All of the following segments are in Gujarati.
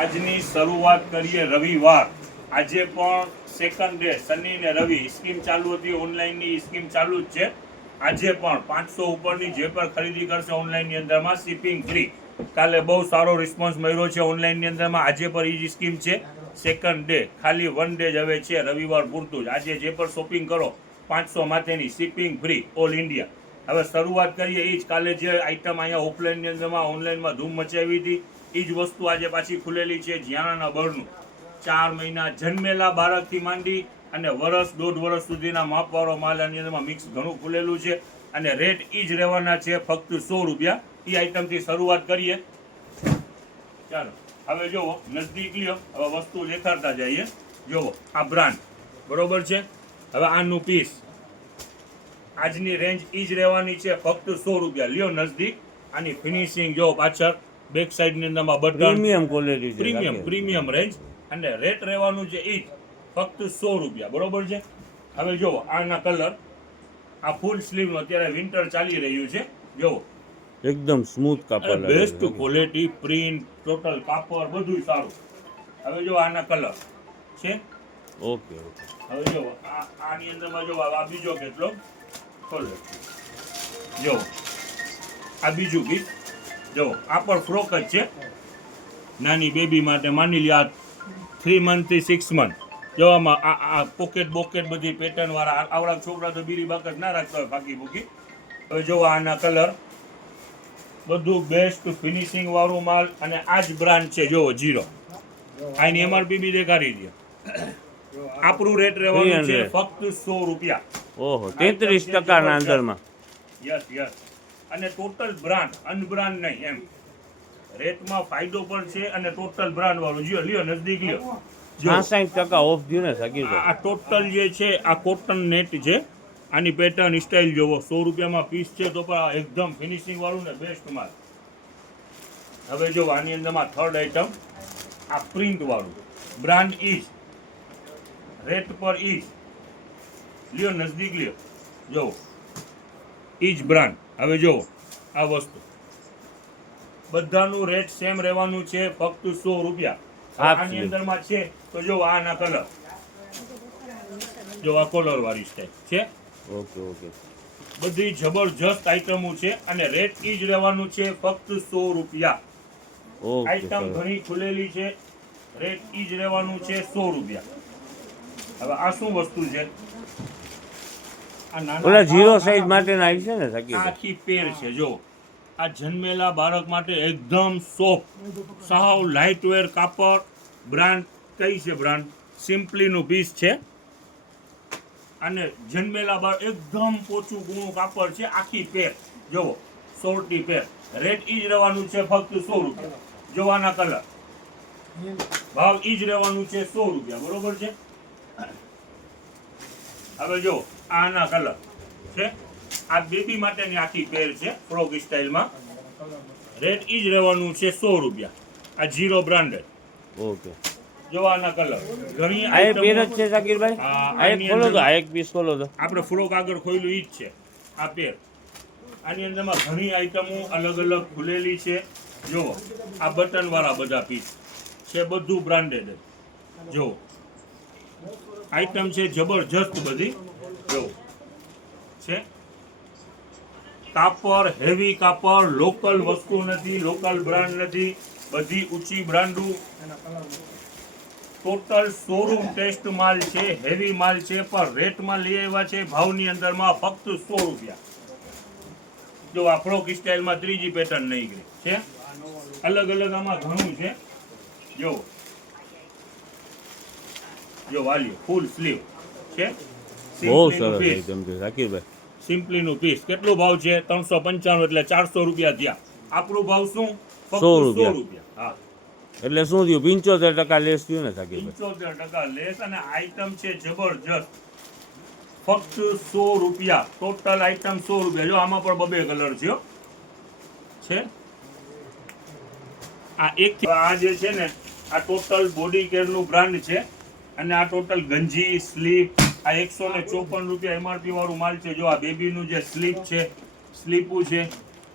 આજની શરૂઆત કરીએ રવિવાર. આજે પણ સેકન્ડ ડે, શનિ ને રવિ સ્કીમ ચાલુ હતી. ઓનલાઈનની સ્કીમ ચાલુ જ છે. આજે પણ 500 ઉપરની જે પર ખરીદી કરશે ઓનલાઈનની અંદરમાં શિપિંગ ફ્રી. કાલે બહુ સારો રિસ્પોન્સ મળ્યો છે ઓનલાઈનની અંદરમાં. આજે પર એ જ સ્કીમ છે. સેકન્ડ ડે, ખાલી 1 ડે જ હવે છે, રવિવાર પૂરતું જ. આજે જે પર શોપિંગ કરો 500 માથેની શિપિંગ ફ્રી ઓલ ઇન્ડિયા. હવે શરૂઆત કરીએ એ જ. કાલે જે આઈટમ અહીંયા ઓફલાઈનની અંદરમાં ઓનલાઈનમાં ધૂમ મચાવી હતી એ જ વસ્તુ આજે પાછી ખુલેલી છે. જ્યાંના બળનું 4 મહિના જન્મેલા બાળકથી માંડી અને વર્ષ 1.5 વર્ષ સુધીના માપવાળો માલ આની અંદરમાં મિક્સ ઘણું ખુલેલું છે. અને રેટ એ જ રહેવાના છે, ફક્ત 100 રૂપિયા. એ આઈટમથી શરૂઆત કરીએ. ચાલો હવે જુઓ, નજદીક લ્યો, હવે વસ્તુ દેખાડતા જઈએ. જુઓ આ બ્રાન્ડ બરોબર છે. હવે આનું પીસ આજની રેન્જ એ જ રહેવાની છે, ફક્ત 100 રૂપિયા. લ્યો નજદીક. આની ફિનિશિંગ જો પાછળ બેક સાઈડ ની અંદરમાં button premium quality, premium range. અને રેટ રહેવાનું છે એ જ, ફક્ત 100 રૂપિયા બરોબર છે. હવે જુઓ આના કલર, આ ફૂલ સ્લીવ નો અત્યારે વિન્ટર ચાલી રહ્યું છે. જુઓ એકદમ સ્મૂથ કાપડ, બેસ્ટ ક્વોલિટી, પ્રિન્ટ, ટોટલ કાપડ બધું સારું. હવે જો આના કલર છે. ઓકે. હવે જો આની અંદરમાં જો આ બીજો કેટલો ખોલો. જો આ બીજું પીસ. જો આ પણ ફ્રોક જ છે, નાની બેબી માટે. માની લ્યો આ 3 મંથ થી 6 મંથ. જો આમાં આ પોકેટ બોકેટ બધી પેટર્ન વાળા. આવડા છોકરા તો બીરી બાકસ ના રાખતા હોય ફાકી ફૂકી. હવે જો આના કલર બધું બેસ્ટ ફિનિશિંગ વાળું માલ. અને આ જ બ્રાન્ડ છે. જો જીરો, આની એમઆરપી બી દેખાડી દે. આપણું રેટ રહેવાનું છે ફક્ત 100 રૂપિયા. ઓહો, 33% ના અંદરમાં. યસ. અને ટોટલ બ્રાન્ડ, અનબ્રાન્ડ નહીં એમ. રેટમાં ફાયદો પણ છે અને ટોટલ બ્રાન્ડ વાળું. લ્યો નજદીક લ્યો. 65% ઓફ દયો ને સાકીર. આ ટોટલ જે છે આ કોટન નેટ છે. આની પેટર્ન સ્ટાઇલ જોવો. 100 રૂપિયામાં પીસ છે તો પણ એકદમ ફિનિશિંગ વાળું ને બેસ્ટ માલ. હવે જો આની અંદરમાં થર્ડ આઈટમ, આ પ્રિન્ટ વાળું. બ્રાન્ડ ઈજ, રેટ પર ઈજ. લ્યો નજદીક લ્યો. જો ઈજ બ્રાન્ડ. હવે જો આ વસ્તુ બધાનું રેટ સેમ રહેવાનું છે, ફક્ત 100 રૂપિયા. આની અંદરમાં છે તો જો આના કલર, જો આ કોલર વાળી સ્ટાઇલ છે. ઓકે. બધી જબરજસ્ત આઈટમો છે અને રેટ ઈ જ રહેવાનું છે, ફક્ત 100 રૂપિયા. આઈટમ ઘણી ખુલેલી છે, રેટ ઈ જ રહેવાનું છે 100 રૂપિયા. હવે આ શું વસ્તુ છે? આ નાના ઝીરો સાઈઝ માટેના આવી છે ને સાકીર. આખી પેર છે. જો આ જન્મેલા બાળક માટે એકદમ સોફ્ટ, સાવ લાઇટ વેર કાપડ. બ્રાન્ડ કઈ છે? બ્રાન્ડ સિમ્પલીનું પીસ છે. અને જન્મેલા બાળક એકદમ પોચું ગુણું કાપડ છે. આખી પેર જોવો, સોરટી પેર. રેટ ઈ જ રહેવાનું છે, ફક્ત 100 રૂપિયા. જોવાના કલર, ભાવ ઈ જ રહેવાનું છે 100 રૂપિયા બરોબર છે. હવે જો આના કલર છે. આ બેબી માટેની આખી પેર છે, ફ્રોક સ્ટાઇલમાં. રેટ ઈ જ રહેવાનું છે 100 રૂપિયા. આ જીરો બ્રાન્ડેડ. ઓકે. જોવાના કલર ઘણી આ પેર જ છે સાકીરભાઈ. આ એક ખોલો તો, આ એક પીસ ખોલો તો. આપણે ફ્રોક આગળ ખોલ્યું ઈ જ છે આ પેર. આની અંદરમાં ઘણી આઈટમો અલગ અલગ ખુલેલી છે. જો આ બટન વાળા બધા પીસ છે, બધું બ્રાન્ડેડ. જો આઈટમ છે જબરજસ્ત બધી. જો છે કાપડ, હેવી કાપડ, લોકલ વસ્તુ નથી, લોકલ બ્રાન્ડ નથી, બધી ઊંચી બ્રાન્ડો. ટોટલ શોરૂમ ટેસ્ટ માલ છે, હેવી માલ છે, પણ રેટમાં લઈ આવ્યા છે ભાવની અંદરમાં ફક્ત 100 રૂપિયા. જો આ ફ્રોક સ્ટાઇલમાં ત્રીજી પેટર્ન નહીં ગઈ છે. અલગ અલગ આમાં ઘણું છે. જો વાલ્યુ ફૂલ સ્લીવ છે. બહુ સરસ આઈટમ છે સાકીરભાઈ. સિમ્પલીનું પીસ. કેટલો ભાવ છે? 395, એટલે 400 રૂપિયા થયા. આપણું ભાવ શું? ફક્ત 100 રૂપિયા. હા, એટલે શું થયું? 75% લેસ થયું ને સાકીરભાઈ. 75% લેસ. અને આઈટમ છે જબરજસ્ત, ફક્ત 100 રૂપિયા. ટોટલ આઈટમ 100 રૂપિયા. જો આમાં પણ બબે કલર છે. આ એક આ જે છે ને આ ટોટલ બોડી કેર નું બ્રાન્ડ છે. અને આ ટોટલ ગંજી, સ્લીપ, આ 154 રૂપિયા એમઆરપી વાળું માલ છે. જો આ બેબીનું જે સ્લીપ છે, સ્લીપું છે,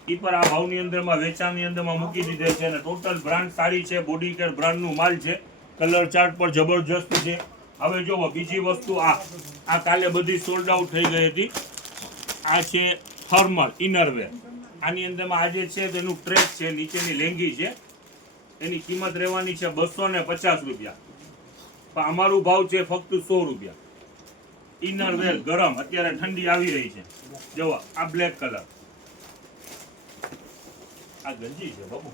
ઈ પર આ ભાવની અંદરમાં વેચાણની અંદરમાં મૂકી દીધેલ છે અને ટોટલ બ્રાન્ડ સારી છે. બોડી કેર બ્રાન્ડનું માલ છે. કલર ચાર્ટ પર જબરજસ્ત છે. હવે જોવો બીજી વસ્તુ, આ કાલે બધી સોલ્ડ આઉટ થઈ ગઈ હતી. આ છે થર્મલ ઇનરવેર. આની અંદરમાં આજે છે તેનું ટ્રેક છે, નીચેની લેંગી છે. એની કિંમત રહેવાની છે 250 રૂપિયા, પણ અમારું ભાવ છે ફક્ત 100 રૂપિયા. ઇનરવેર ગરમ, અત્યારે ઠંડી આવી રહી છે. જોવો આ બ્લેક કલર, આ ગંજી છે બાબુ.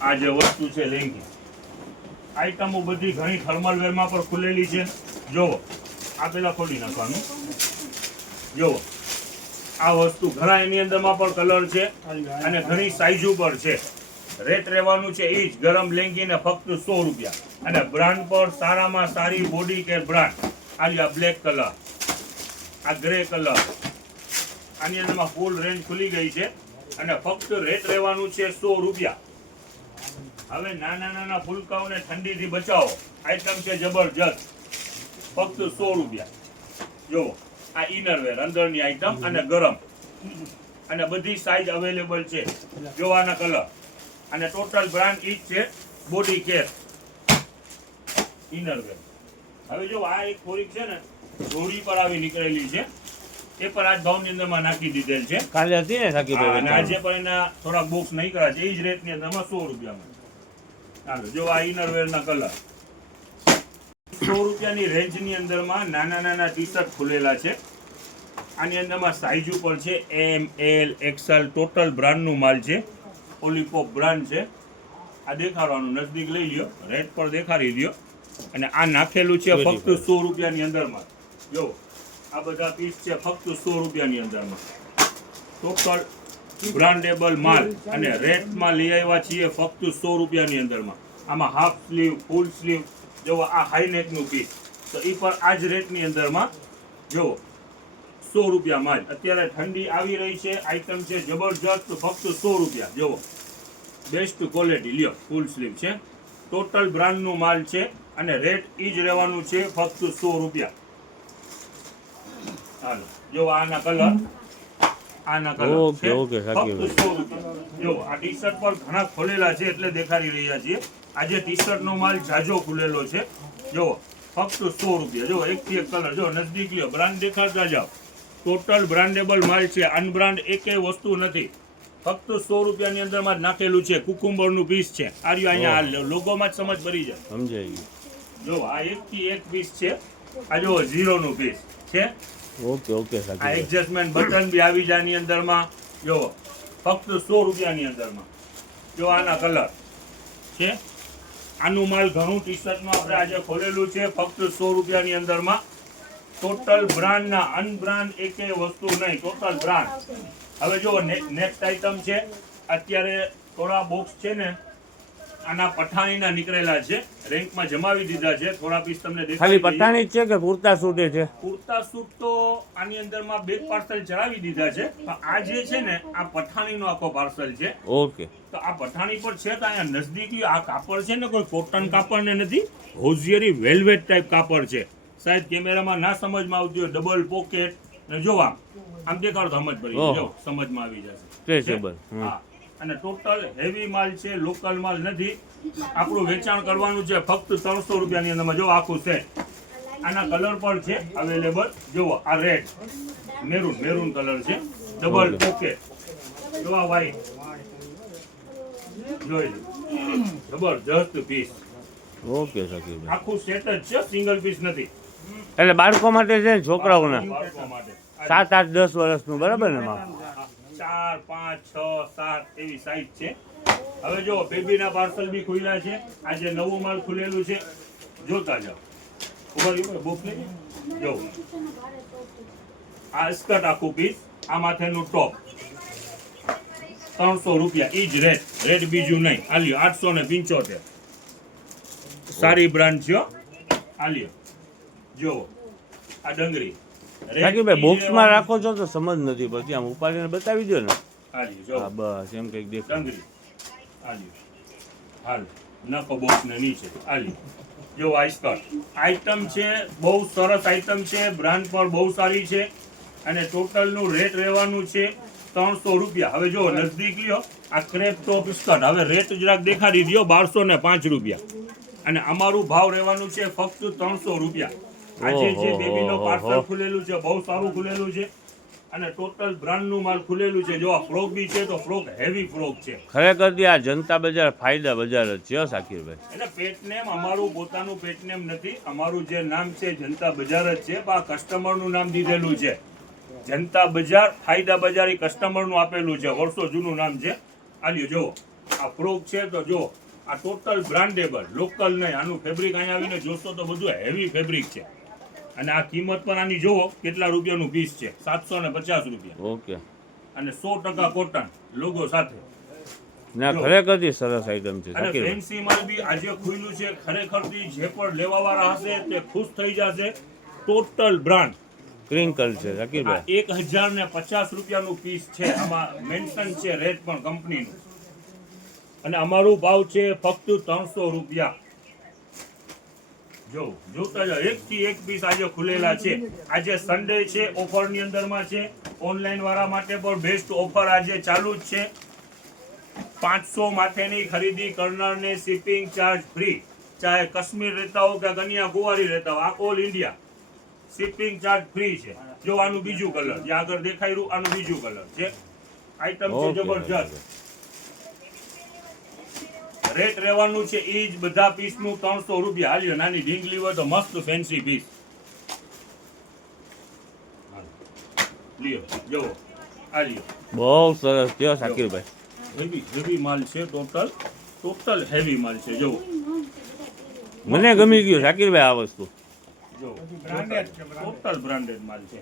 આ જે વસ્તુ છે લેંગી, આઈટમો બધી ઘણી થર્મલ વેરમાં પણ ખુલેલી છે. જોવો આ પેલા ખોલી નાખવાનું. જોવો આ વસ્તુ ઘણા એની અંદરમાં પણ કલર છે અને ઘણી સાઈઝ પર છે. રેટ રહેવાનું છે ઈ જ ગરમ લેંગીને ફક્ત 100 રૂપિયા. અને બ્રાન્ડ પર સારામાં સારી બોડી કેર બ્રાન્ડ. આ બ્લેક કલર, આ ગ્રે કલર, આની અંદરમાં ફૂલ રેન્જ ખુલી ગઈ છે અને ફક્ત રેટ રહેવાનું છે 100 રૂપિયા. હવે નાના નાના ફૂલકાઓને ઠંડીથી બચાવો, આઈટમ છે જબરજસ્ત, ફક્ત 100 રૂપિયા. જો આ ઇનરવેર અંદરની આઈટમ અને ગરમ, અને બધી સાઈઝ અવેલેબલ છે. જોવાના કલર અને ટોટલ બ્રાન્ડ ઈ જ છે, બોડી કેર ઇનરવેર. હવે જો આ એક થોડીક છે ને જોડી પર આવી નીકળેલી છે, એ પર આજ ભાવની અંદરમાં નાખી દીધેલ છે. કાલે હતી ને સાકી ભાઈ, અને આજે પણ એના થોડાક બોક્સ નહીં કર્યા છે, એ જ રેટની અંદરમાં 100 રૂપિયામાં. હાલો જો આ ઇનરવેરના કલર 100 રૂપિયાની રેન્જની અંદરમાં નાના નાના ટી શર્ટ ખુલેલા છે. આની અંદરમાં સાઈઝ ઉપર છે એમ, એલ, એક્સએલ, ટોટલ બ્રાન્ડનું માલ છે. ઓલિપોપ બ્રાન્ડ છે. આ દેખાડવાનું, નજદીક લઈ લ્યો, રેટ પર દેખાડી દો. અને આ નાખેલું છે ફક્ત 100 રૂપિયાની અંદરમાં. જો આ બધા પીસ છે ફક્ત 100 રૂપિયાની અંદરમાં. ટોટલ બ્રાન્ડેબલ માલ અને રેટમાં લઈ આવ્યા છીએ ફક્ત 100 રૂપિયાની અંદરમાં. આમાં હાફ સ્લીવ, ફૂલ સ્લીવ, જો આ હાઈનેકનું પીસ, તો એ પર આ જ રેટની અંદરમાં જો 100 રૂપિયામાં જ. અત્યારે ઠંડી આવી રહી છે, આઈટમ છે જબરજસ્ત, ફક્ત 100 રૂપિયા. જુઓ બેસ્ટ ક્વોલિટી, લ્યો ફૂલ સ્લીવ છે, ટોટલ બ્રાન્ડનું માલ છે અને રેટ ઈ જ રહેવાનું છે ફક્ત 100 રૂપિયા. હાલો જો આના કલર, આના કલર ઓકે ઓકે સાકી ફક્ત 100 રૂપિયા. જો આ ટી શર્ટ પર ઘણા ખોલેલા છે એટલે દેખાડી રહ્યા છીએ. આજે ટી શર્ટ નો માલ જાજો ખુલેલો છે. જો ફક્ત 100 રૂપિયા. જો એક થી એક કલર, જો નજદીક લ્યો, બ્રાન્ડ દેખાડતા જાઓ. ટોટલ બ્રાન્ડેબલ માલ છે, અનબ્રાન્ડ એકેય વસ્તુ નથી. ફક્ત 100 રૂપિયાની અંદરમાં જ નાખેલું છે. કુકુંબરનું પીસ છે, આ રહ્યું અહીંયા લોગોમાં જ સમજ પડી જાય. સમજાઈ ગયું. જો આ એક થી એક પીસ છે. આ જો ઝીરોનું પીસ છે. ઓકે ઓકે સાકી આ ભાઈ. એડજસ્ટમેન્ટ બટન બી આવી જાય આની અંદરમાં. જો ફક્ત 100 રૂપિયાની અંદરમાં. જો આના કલર છે. આનું માલ ઘણું ટી શર્ટમાં આપણે આજે ખોલેલું છે ફક્ત 100 રૂપિયાની અંદરમાં. ટોટલ બ્રાન્ડના, અનબ્રાન્ડ એકેય વસ્તુ નહીં, ટોટલ બ્રાન્ડ. હવે જો નેક્સ્ટ આઈટમ છે. અત્યારે થોડા બોક્સ છે ને આના પઠાણીના નીકળેલા છે, રેન્કમાં જમાવી દીધા છે. થોડા પીસ તમને ખાલી દેખાડી પઠાણી જ છે કે કુર્તા સૂટે છે? કુર્તા સૂટ તો આની અંદરમાં બે પાર્સલ ચડાવી દીધા છે, પણ આ જે છે ને આ પઠાણીનો આખો પાર્સલ છે. ઓકે. તો આ પઠાણી પર છે તો અહીંયા નજદીકી આ કાપડ છે ને કોઈ કોટન કાપડ ને નથી, હોઝિયરી વેલ્વેટ ટાઈપ કાપડ છે. શાયદ કેમેરામાં ના સમજમાં આવતી હોય, ડબલ પોકેટ ને જો આમ દેખાડો તો સમજ પડી જાય. જો સમજમાં આવી જશે. સ્ટ્રેચેબલ. હા, અને ટોટલ હેવી માલ છે, લોકલ માલ નથી. આપણું વેચાણ કરવાનું છે ફક્ત 300 રૂપિયાની અંદરમાં. જો આખું સેટ, આના કલર પણ છે અવેલેબલ. જુઓ આ રેડ, મેરૂન કલર છે, ડબલ પોકેટ. જો આ વ્હાઈટ, જોઈ લો જબરજસ્ત પીસ. ઓકે સાકી ભાઈ. આખું સેટ જ છે, સિંગલ પીસ નથી. એટલે બાળકો માટે છે, છોકરાઓના બાળકો માટે 7, 8, 10 વર્ષનું, બરાબર ને માં? 4, 5, 6, 7 એવી સાઈઝ છે. હવે જો બેબીના પાર્સલ બી ખુલ્યા છે. આજે નવું માલ ખુલેલું છે, જોતા જાઓ. ઉપર બુક નહીં જો આ સ્કર્ટ આખું પીસ, આ માથેનું ટોપ 300 રૂપિયા ઈ જ રેટ બીજું નહીં. આલ્યો 875. સારી બ્રાન્ડ છે. આલ્યો જો આ ડંગરી સાકી ભાઈ બોક્સમાં રાખો છો તો સમજ નથી પડતી, આમ ઉપાડીને બતાવી દો ને. આલ્યો જો હા બસ એમ કંઈક દેખાય. ડંગરી આલ્યો હાલ નખો બોક્સ ને નીચે આલી જો આઈસ્કર આઈટમ છે, બહુ સરસ આઈટમ છે, બ્રાન્ડ પણ બહુ સારી છે અને ટોટલ નું રેટ રહેવાનું છે 300 રૂપિયા. હવે જો નજદીક લ્યો આ ક્રેપ ટોપ સ્કર્ટ, હવે રેટ જરાક દેખાડી દો 1205 રૂપિયા અને અમારું ભાવ રહેવાનું છે ફક્ત 300 રૂપિયા. આજે જે બેબીનો પાર્સલ ખુલેલું છે બહુ સારું ખુલેલું છે અને ટોટલ બ્રાન્ડ નું માલ ખુલેલું છે. જો આ ફ્રોક બી છે તો ફ્રોક હેવી ફ્રોક છે. ખરેખર આ જનતા બજાર ફાયદા બજાર જ છે શાકીરભાઈ. એટલે પેટનેમ અમારું પોતાનું પેટનેમ નથી, અમારું જે નામ છે જનતા બજાર જ છે, પણ આ કસ્ટમરનું નામ દીધેલું છે જનતા બજાર. ફાયદા બજાર એ કસ્ટમરનું આપેલું છે, વર્ષો જૂનું નામ છે. આલ્યો જો આ ફ્રોક છે તો જો આ ટોટલ બ્રાન્ડેબલ, લોકલ નહીં. આનું ફેબ્રિક અહીંયા આવીને જોશો તો બધું હેવી ફેબ્રિક છે અને આ કિંમત પણ આની જોવો કેટલા રૂપિયાનું પીસ છે, 750 રૂપિયા. ઓકે. અને 100% કોટન લોગો સાથે. ના ખરેખરથી સરસ આઈટમ છે અને શાકીરભાઈ. ફેન્સી માલ બી આજે ખુલ્લું છે. ખરેખરથી જે પણ લેવા વાળા હશે તે ખુશ થઈ જશે. ટોટલ બ્રાન્ડ ક્રિંકલ છે શાકીરભાઈ. 1050 રૂપિયાનું પીસ છે. આમાં મેન્શન છે રેટ પણ કંપનીનું અને અમારું ભાવ છે ફક્ત 300 રૂપિયા. જો જોતા જાઓ, એક થી એક પીસ આજે ખુલેલા છે. આજે સન્ડે છે, ઓફરની અંદરમાં છે. ઓનલાઈન વાળા માટે પણ બેસ્ટ ઓફર આજે ચાલુ જ છે. 500 માથેની ખરીદી કરનારને શિપિંગ ચાર્જ ફ્રી. ચાહે કાશ્મીર રહેતા હો કે કન્યાકુમારી રહેતા હો, આ all India shipping charge free છે. જો આનું બીજું કલર જે આગળ દેખાઈ રહ્યું, આનું બીજું કલર છે. આઈટમ છે જબરજસ્ત. રેટ રહેવાનું છે એ જ બધા પીસનું 300 રૂપિયા. હાલ્યો નાની ઢીંગલી હોય તો મસ્ત ફેન્સી પીસ લ્યો. જો હાલ્યો બહુ સરસ છે શાકીરભાઈ. હેવી માલ છે. ટોટલ હેવી માલ છે. જો મને ગમી ગયું શાકીરભાઈ આ વસ્તુ. જો ટોટલ બ્રાન્ડેડ માલ છે.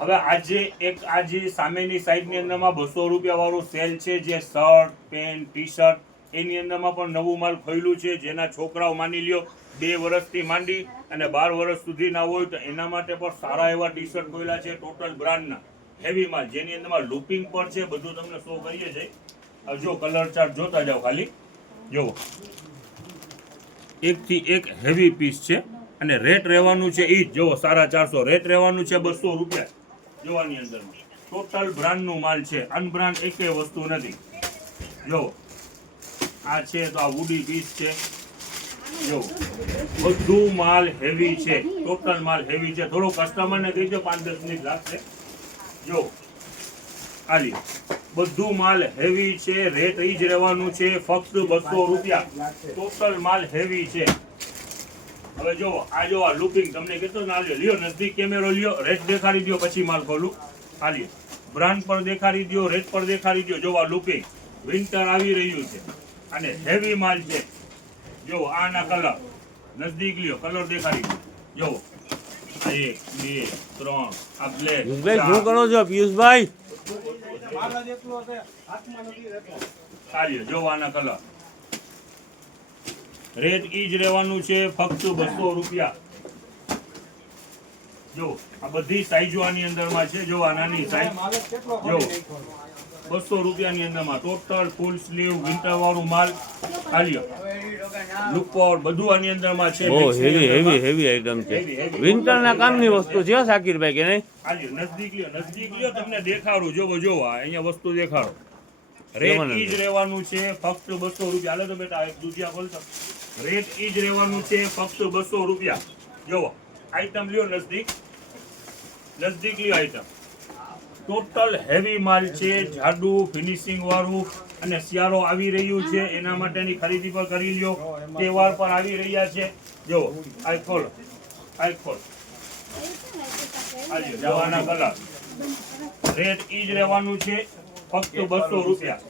હવે આજે સામેની સાઈડની અંદરમાં 200 રૂપિયા વાળું સેલ છે, જે શર્ટ, પેન્ટ, ટી શર્ટ એની અંદરમાં પણ નવું માલ ખોલ્યું છે. જેના છોકરાઓ માની લ્યો 2 વર્ષથી માંડી અને 12 વર્ષ સુધી ના હોય તો એના માટે પણ સારા એવા ટી શર્ટ ખોલ્યા છે. ટોટલ બ્રાન્ડના હેવી માલ, જેની અંદરમાં લૂપિંગ પણ છે. બધું તમને શો કરીએ છીએ. હવે જો કલર ચાર્ટ જોતા જાઓ ખાલી. જો એક થી એક હેવી પીસ છે અને રેટ રહેવાનું છે ઈ જ જો 450. રેટ રહેવાનું છે 200 રૂપિયા. જોવાની અંદરમાં ટોટલ બ્રાન્ડનું માલ છે. અનબ્રાન્ડ એકેય વસ્તુ નથી. જો આ છે તો આ વુડી પીસ છે. જો બધું માલ હેવી છે. ટોટલ માલ હેવી છે. થોડો કસ્ટમરને કહીજો 5-10 મિનિટ લાગશે. જો આલી બધું માલ હેવી છે. રેટ ઈ જ રહેવાનું છે ફક્ત 200 રૂપિયા. ટોટલ માલ હેવી છે. હવે જો આ લુકિંગ તમને કહેતો ના લ્યો નજદીક કેમેરો લ્યો, રેટ દેખાડી દો પછી માલ ખોલું. આ લ્યો બ્રાન્ડ પર દેખાડી દો, રેટ પર દેખાડી દો. જો આ લુકિંગ વિન્ટર આવી રહ્યું છે અને હેવી માલ છે. જો આના કલર નજદીક લ્યો, કલર દેખાડી દો. જો 1 2 3 આ બ્લેક. પિયુષભાઈ શું કરો છો પિયુષભાઈ? આ લ્યો જો આના કલર. રેટ ઈ જ રહેવાનું છે ફક્ત 200 રૂપિયા. જો આ બધી સાઈઝો આની અંદરમાં છે. જો આ નાની સાઈઝ જો 200 રૂપિયાની અંદરમાં ટોટલ ફૂલ સ્લીવ વિન્ટર વાળું માલ. આલ્યો લુકોર બધું આની અંદરમાં છે. ઓ હેવી આઈટમ છે. વિન્ટરના કામની વસ્તુ છે શાકીરભાઈ કે નહીં? આલ્યો નજદીક લ્યો તમને દેખાડું. જો આ અહીંયા વસ્તુ દેખાડો. રેટ ઈ જ રહેવાનું છે ફક્ત 200 રૂપિયા. હાલે તો બેટા એક દુધિયા ખોલતો. રેટ ઈ જ રહેવાનું છે ફક્ત 200 રૂપિયા. જો આઈટમ લ્યો નજદીક લ્યો આઈટમ. ટોટલ હેવી માલ છે. જાડું ફિનિશિંગ વાળું અને શિયાળો આવી રહ્યું છે એના માટેની ખરીદી પર કરી લ્યો. તહેવાર પર આવી રહ્યા છે. જો આ ખોલ આલ્યો જવાના કલર. રેટ ઈ જ રહેવાનું છે ફક્ત 200 રૂપિયા.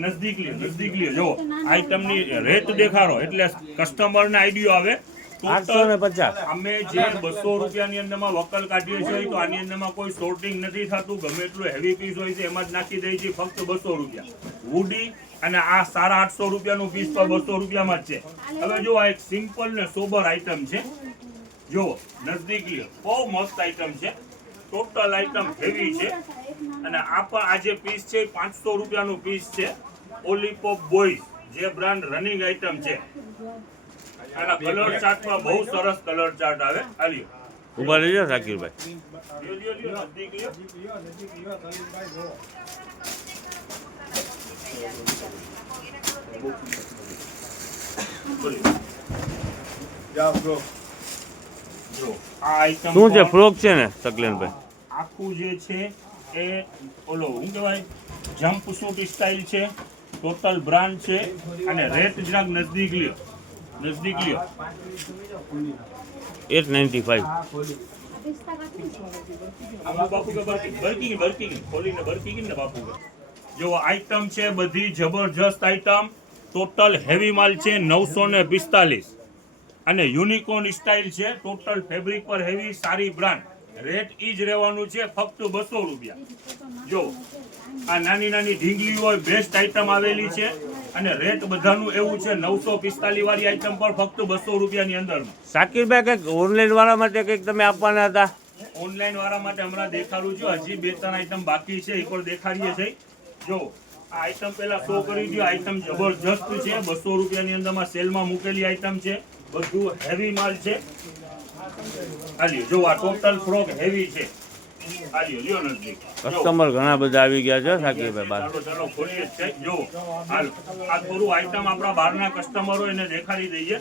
નજદીક લ્યો. જો આઈટમની રેટ દેખાડો એટલે કસ્ટમરને આઈડિયો આવે. 850. અમે જે 200 રૂપિયાની અંદરમાં વકલ કાઢીએ છીએ તો આની અંદરમાં કોઈ સોર્ટિંગ નથી થતું. ગમે એટલું હેવી પીસ હોય છે એમાં જ નાખી દઈએ છીએ ફક્ત 200 રૂપિયા. વુડી અને આ 850 રૂપિયાનું પીસ તો 200 રૂપિયામાં જ છે. હવે જો આ એક સિમ્પલ ને સોબર આઈટમ છે. જો નજદીક લ્યો, બહુ મસ્ત આઈટમ છે. ટોટલ આઈટમ હેવી છે અને આ પણ આ જે પીસ છે 500 રૂપિયાનું પીસ છે. ઓલીપોપ બોયઝ જે બ્રાન્ડ રનિંગ આઈટમ છે. આના કલર ચાર્ટમાં બહુ સરસ કલર ચાર્ટ આવે. આલ્યો ઉભા રહેજો શાકિરભાઈ. લ્યો નજીક લ્યો. જો આ આઈટમ શું છે ફ્રોક છે ને શકલેનભાઈ? આખું જે છે એ ઓલો શું કહેવાય જમ્પ સૂટ સ્ટાઇલ છે. ટોટલ બ્રાન્ડ છે અને રેટ જરાક નજદીક લ્યો. 895. આમાં બાપુ કે બરકી ખોલીને બરકી ને બાપુ કે જો આઈટમ છે બધી જબરજસ્ત આઈટમ. ટોટલ હેવી માલ છે 945 અને યુનિકોર્ન સ્ટાઇલ છે. ટોટલ ફેબ્રિક પર હેવી સારી બ્રાન્ડ. રેટ ઈ જ રહેવાનું છે ફક્ત 200 રૂપિયા. જો આ નાની નાની ઢીંગલી હોય બેસ્ટ આઈટમ આવેલી છે અને રેટ બધાનું એવું છે 945 વાળી આઈટમ પર ફક્ત 200 રૂપિયાની અંદરમાં. શાકિરભાઈ કંઈક ઓનલાઈન વાળા માટે કંઈક તમે આપવાના હતા? ઓનલાઈન વાળા માટે હમણાં દેખાડું છું. હજી 2-3 આઈટમ બાકી છે એ પણ દેખાડીએ છીએ. જો આ આઈટમ પહેલા શો કરી દો. આઈટમ જબરજસ્ત છે. 200 રૂપિયાની અંદરમાં સેલમાં મૂકેલી આઈટમ છે. બધું હેવી માલ છે. આલ્યો જો આ ટોટલ ફ્રોક હેવી છે. આલ્યો લ્યો નજીક. કસ્ટમર ઘણા બધા આવી ગયા છે શાકિરભાઈ બહાર. ચાલો ખોલીએ જ છે. જો હાલ આ થોડું આઈટમ આપણા બહારના કસ્ટમરો એને દેખાડી દઈએ.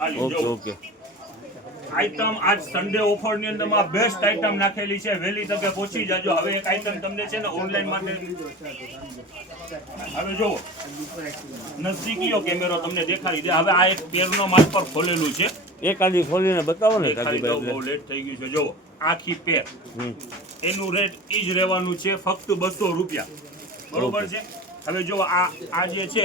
આલ્યો ઓકે જો ઓકે. આઈટમ આજ સન્ડે ઓફરની અંદરમાં બેસ્ટ આઈટમ નાખેલી છે. વહેલી તકે પહોંચી જાજો. હવે એક આઈટમ તમને છે ને ઓનલાઈન માટે હવે જો નજદીક લ્યો કેમેરો તમને દેખાડી દે. હવે આ એક પેરનો માલ પર ખોલેલું છે. એક આદી ખોલીને બતાવો ને દેખાડી દઉં, બહુ શાકિરભાઈ. લેટ થઈ ગયું છે. જો આખી પેર એનું રેટ ઈ જ રહેવાનું છે ફક્ત 200 રૂપિયા. બરોબર છે. હવે જો આ જે છે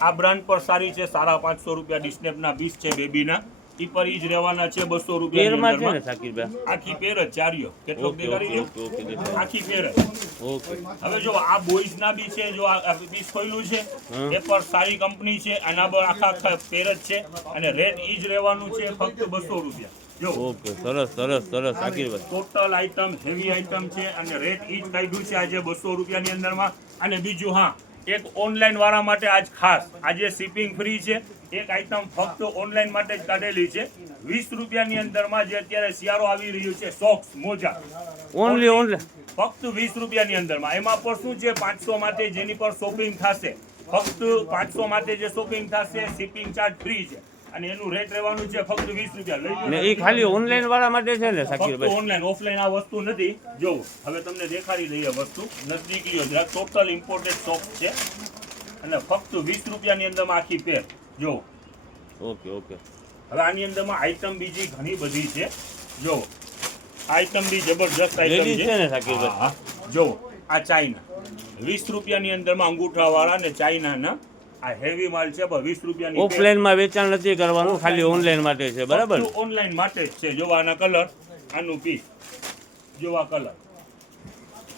આ બ્રાન્ડ પર સારી છે. 550 રૂપિયા ડિસ્નેપના પીસ છે બેબીના. ઈ પર ઈ જ રહેવાના છે 200 રૂપિયા. પેરમાં છે ને શાકિરભાઈ? આખી પેર જ ચાર્યો. કેટલો ઓકે દેખાડી ઓકે દો. Okay okay. આખી પેર જ. ઓકે. હવે જો આ બોયઝ ના બી છે. જો આ પીસ ખોલ્યું છે એ પર સારી કંપની છે. આના પર આખા પેર જ છે અને રેટ ઈ જ રહેવાનું છે ફક્ત 200 રૂપિયા. જો ઓકે સરસ સરસ સરસ શાકિરભાઈ. ટોટલ આઈટમ હેવી આઈટમ છે અને રેટ ઈ જ કાઢ્યું છે આજે 200 રૂપિયાની અંદરમાં. અને બીજું હા એક ઓનલાઈન વાળા માટે આજ ખાસ આજે શિપિંગ ફ્રી છે. એક આઈટમ ફક્ત ઓનલાઈન માટે જ કાઢેલી છે 20 રૂપિયાની અંદરમાં. જે અત્યારે શિયાળો આવી રહ્યું છે સોક્સ મોજા ઓનલી ફક્ત 20 રૂપિયાની અંદરમાં. એમાં પણ શું છે 500 માટે જેની પર શોપિંગ થશે ફક્ત 500 માટે જે શોપિંગ થશે શિપિંગ ચાર્જ ફ્રી છે અને એનું રેટ રહેવાનું છે ફક્ત 20 રૂપિયા. લઈ ને લો એ ખાલી ઓનલાઈન વાળા માટે છે ને ફક્ત શાકિરભાઈ? ઓનલાઈન ઓફલાઈન આ વસ્તુ નથી. જો હવે તમને દેખાડી દઈએ વસ્તુ નજદીક લ્યો જરા. ટોટલ ઇમ્પોર્ટેડ સોક્સ છે અને ફક્ત 20 રૂપિયાની અંદરમાં આખી પેર. જો ઓકે ઓકે. હવે આની અંદરમાં આઈટમ બીજી ઘણી બધી છે. જો આઈટમ બી જબરજસ્ત આઈટમ લેડીઝ છે છે. ને શાકિરભાઈ? હા, જો આ ચાઇના 20 રૂપિયાની અંદરમાં અંગૂઠા વાળા ને ચાઇનાના આ હેવી માલ છે. 20 રૂપિયાની પેર. ઓફલાઈનમાં વેચાણ નથી કરવાનું, ખાલી ઓનલાઈન માટે છે, બરાબર? ફક્ત ઓનલાઈન માટે જ છે. જો આના કલર આનું પીસ જો આ કલર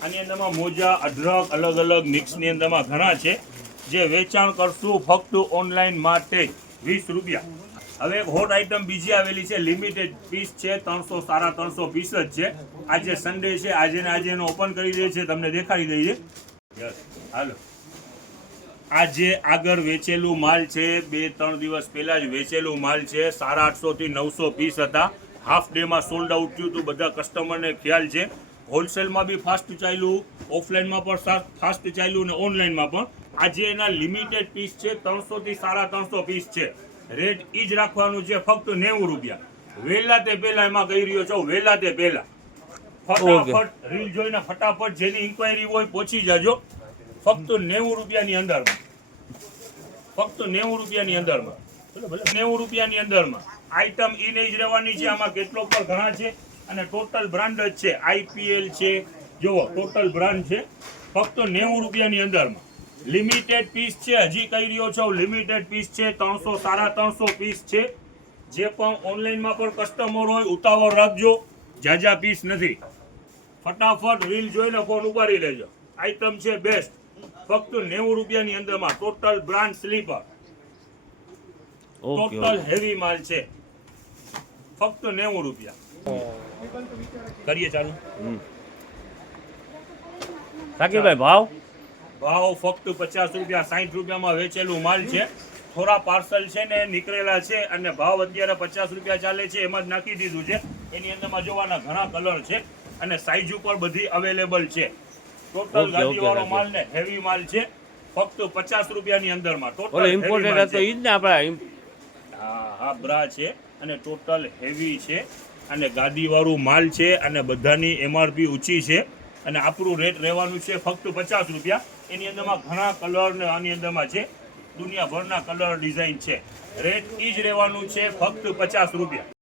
આની અંદરમાં મોજા અઢળક અલગ અલગ મિક્સની અંદરમાં ઘણા છે જે વેચાણ કરશું ફક્ત ઓનલાઈન માટે 20 રૂપિયા. હવે એક હોટ આઈટમ બીજી આવેલી છે. લિમિટેડ પીસ છે. 300 પીસ જ છે. આજે સન્ડે છે. આજે ને આજે એનો ઓપન કરી દઈએ છે. તમને દેખાડી દઈએ. યસ હાલો આજે આગળ વેચેલું માલ છે. 2-3 દિવસ પહેલા જ વેચેલું માલ છે. 850 થી 900 પીસ હતા. હાફ ડે માં સોલ્ડ આઉટ થયું હતું. બધા કસ્ટમરને ખ્યાલ છે. હોલસેલમાં બી ફાસ્ટ ચાલ્યું, ઓફલાઈનમાં પણ ફાસ્ટ ચાલ્યું અને ઓનલાઈનમાં પણ. આજે એના લિમિટેડ પીસ છે. 300 થી 350 પીસ છે. રેટ ઈ જ રાખવાનું છે ફક્ત 90 રૂપિયા. વહેલા તે પહેલા એમાં કહી રહ્યો છો. વહેલા તે પહેલા ફટાફટ રીલ જોઈને ફટાફટ જેની ઇન્ક્વાયરી હોય પહોંચી જાજો. ફક્ત 90 રૂપિયાની અંદરમાં. ફક્ત 90 રૂપિયાની અંદરમાં. 90 રૂપિયાની અંદરમાં આઈટમ ઈ નહીં જ રહેવાની છે. આમાં કેટલો પર ઘણા છે અને ટોટલ બ્રાન્ડ જ છે. IPL છે. જુઓ ટોટલ બ્રાન્ડ છે. ફક્ત 90 રૂપિયાની અંદરમાં. લિમિટેડ પીસ છે. હજી કહી રહ્યો છો લિમિટેડ પીસ છે. 300 પીસ છે. જે પણ ઓનલાઈનમાં પણ કસ્ટમર હોય ઉતાવળ રાખજો. જાજા પીસ નથી. ફટાફટ રીલ જોઈને ફોન ઉપાડી લેજો. આઈટમ છે બેસ્ટ. ફક્ત 90 રૂપિયાની અંદરમાં. Total brand sleeper. Okay total heavy માલ છે. ફક્ત 90 રૂપિયા. કરીએ ચાલુ. શાકિરભાઈ ભાવ ભાવ ફક્ત 50 રૂપિયા 60 રૂપિયામાં વેચેલું માલ છે. થોડા પાર્સલ છે ને નીકળેલા છે અને ભાવ અત્યારે 50 રૂપિયા ચાલે છે, એમાં જ નાખી દીધું છે. એની અંદરમાં જોવાના ઘણા કલર છે અને સાઈઝ ઉપર બધી અવેલેબલ છે. ટોટલ ગાડીવાળો માલ ને હેવી માલ છે, ફક્ત 50 રૂપિયાની અંદરમાં. ઓલો ટોટલ ઇમ્પોર્ટેડ હતો ઈ જ ને આપણા હા બ્રા છે અને ટોટલ હેવી છે અને ગાડીવાળું માલ છે અને બધાની MRP ઊંચી છે અને આપણું રેટ રહેવાનું છે ફક્ત 50 રૂપિયા. એની અંદરમાં ઘણા કલર ને આની અંદરમાં છે, દુનિયાભરના કલર ડિઝાઇન છે. રેટ ઈ જ રહેવાનું છે ફક્ત 50 રૂપિયા.